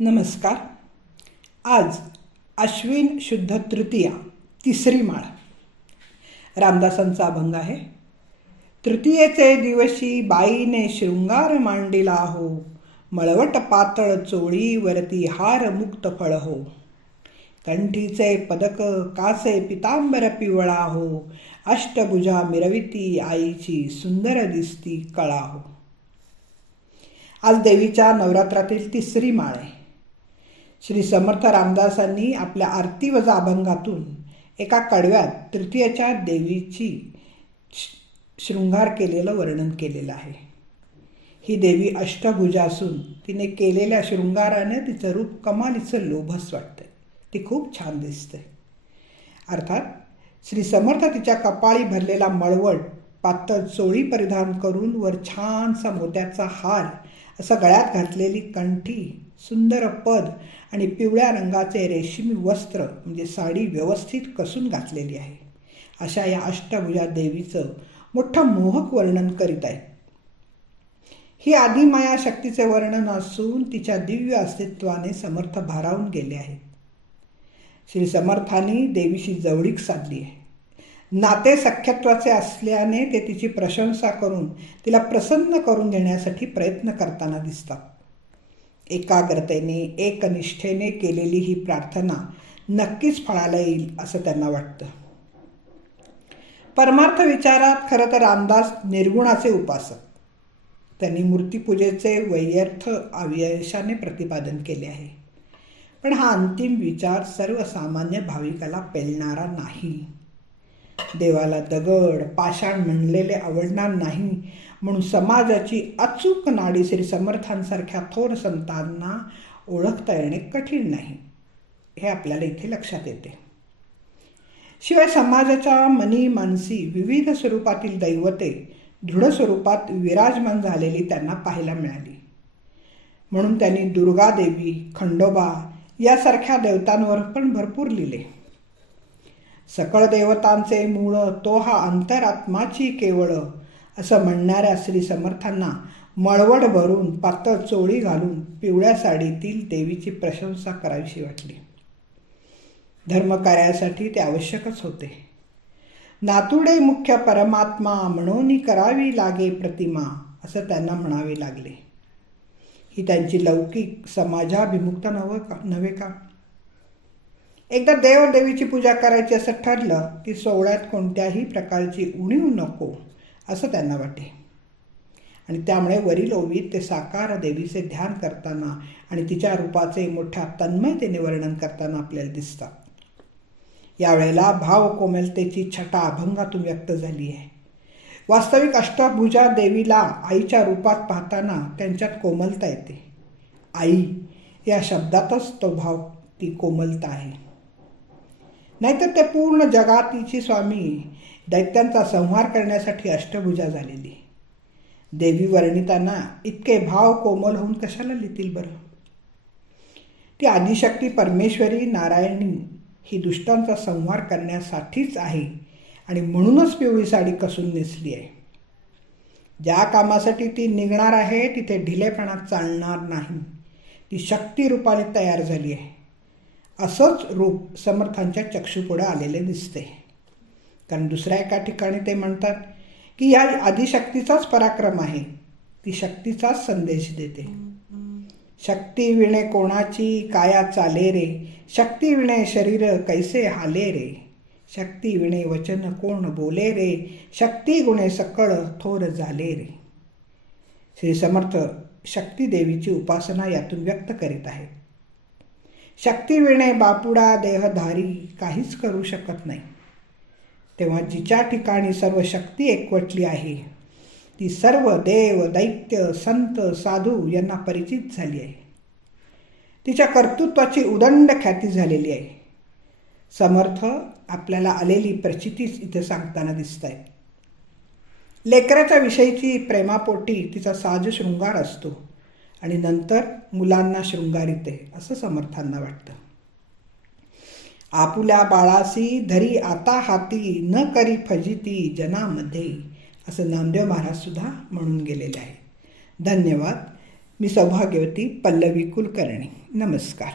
नमस्कार. आज अश्विन शुद्ध तृतीया तिसरी माळ. रामदासांचा अभंग आहे. तृतीयेचे दिवशी बाईने शृंगार मांडिला हो. मळवट पातळ चोळीवरती हार मुक्त फळ हो. कंठीचे पदक कासे पितांबर पिवळा हो. अष्टभुजा मिरविती आईची सुंदर दिसती कळा हो. आज देवीच्या नवरात्रातील तिसरी माळ आहे. श्री समर्थ रामदासांनी आपल्या आरती वजा अभंगातून एका कडव्यात तृतीयच्या देवीची श- शृंगार केलेलं वर्णन केलेलं आहे. ही देवी अष्टभुजा असून तिने केलेल्या शृंगाराने तिचं रूप कमालीचं लोभस वाटतं ती खूप छान दिसते अर्थात श्री समर्थ तिच्या कपाळी भरलेला मळवट पातळ चोळी परिधान करून वर छानसा मोत्याचा हार असं गळ्यात घातलेली कंठी सुंदर पद आणि पिवळ्या रंगाचे रेशीमी वस्त्र म्हणजे साडी व्यवस्थित कसून घातलेली आहे. अशा या अष्टभुजा देवीचं मोठं मोहक वर्णन करीत आहे. ही आदिमाया शक्तीचे वर्णन असून तिच्या दिव्य अस्तित्वाने समर्थ भारावून गेले आहेत श्री समर्थाने देवीशी जवळीक साधली आहे. नाते सख्यत्वाचे असल्याने ते तिची प्रशंसा करून तिला प्रसन्न करून देण्यासाठी प्रयत्न करताना दिसतात. एकाग्रतेने एकनिष्ठेने केलेली ही प्रार्थना नक्कीच फळाला येईल असं त्यांना वाटतं. परमार्थ विचारात खरं तर रामदास निर्गुणाचे उपासक. त्यांनी मूर्तीपूजेचे वैयर्थ अवयशाने प्रतिपादन केले आहे. पण हा अंतिम विचार सर्वसामान्य भाविकाला पेलणारा नाही. देवाला दगड पाषाण म्हणलेले आवडणार नाही. म्हणून समाजाची अचूक नाडी श्री समर्थांसारख्या थोर संतांना ओळखता येणे कठीण नाही. हे आपल्याला इथे लक्षात येते. शिवाय समाजाच्या मनी मानसी विविध स्वरूपातील दैवते दृढ स्वरूपात विराजमान झालेली त्यांना पाहायला मिळाली. म्हणून त्यांनी दुर्गादेवी खंडोबा यासारख्या देवतांवर पण भरपूर लिहिले. सकळ देवतांचे मूळ तो हा अंतरात्माची केवळ असं म्हणणाऱ्या श्री समर्थांना मळवड भरून पातळ चोळी घालून पिवळ्या साडीतील देवीची प्रशंसा करावीशी वाटली. धर्मकार्यासाठी ते आवश्यकच होते. नातुडे मुख्य परमात्मा म्हणून करावी लागे प्रतिमा असं त्यांना म्हणावे लागले. ही त्यांची लौकिक समाजाभिमुक्त नव का? नव्हे का? एकदा देवदेवीची पूजा करायची असं ठरलं की सोहळ्यात कोणत्याही प्रकारची उणीव नको असं त्यांना वाटे. आणि त्यामुळे वरील ओवीत ते साकार देवीचे ध्यान करताना आणि तिच्या रूपाचे मोठ्या तन्मयतेने वर्णन करताना आपल्याला दिसतात. यावेळेला भाव कोमलतेची छटा अभंगातून व्यक्त झाली आहे. वास्तविक अष्टभुजा देवीला आईच्या रूपात पाहताना त्यांच्यात कोमलता येते. आई या शब्दातच तो भाव ती कोमलता आहे. नाहीतर ते पूर्ण जगातीची स्वामी दैत्यांचा संहार करण्यासाठी अष्टभुजा झालेली. देवी वर्णितांना इतके भाव कोमल होऊन कशाला लिहितील बरं? ती आदिशक्ती परमेश्वरी नारायणी ही दुष्टांचा संहार करण्यासाठीच आहे आणि म्हणूनच पिवळी साडी कसून नेसली आहे. ज्या कामासाठी ती निघणार आहे तिथे ढिलेपणा चालणार नाही. ती शक्ती रूपाने तयार झाली आहे. असंच रूप समर्थांच्या चक्षुपुढं आलेले दिसते. कारण दुसऱ्या एका ठिकाणी ते म्हणतात की या आदिशक्तीचाच पराक्रम आहे. ती शक्तीचाच संदेश देते. शक्ती विणे कोणाची काया चाले रे. शक्ती विणे शरीर कैसे हाले रे. शक्ती विणे वचन कोण बोले रे. शक्ती गुणे सकळ थोर झाले रे. श्री समर्थ शक्ती देवीची उपासना यातून व्यक्त करीत आहेत. शक्तीविणे बापुडा देहधारी काहीच करू शकत नाही. तेव्हा जिच्या ठिकाणी सर्व शक्ती एकवटली आहे ती सर्व देव दैत्य संत साधू यांना परिचित झाली आहे. तिच्या कर्तृत्वाची उदंड ख्याती झालेली आहे. समर्थ आपल्याला आलेली प्रचितीच इथे सांगताना दिसत आहे लेकराच्या विषयीची प्रेमापोटी तिचा साज शृंगार असतो. आणि नंतर मुलांना शृंगारिते असं समर्थांना वाटतं. आपुल्या बाळासी धरी आता हाती न करी फजिती जनामध्ये असं नामदेव महाराजसुद्धा म्हणून गेलेले आहे. धन्यवाद. मी सौभाग्यवती पल्लवी कुलकर्णी. नमस्कार.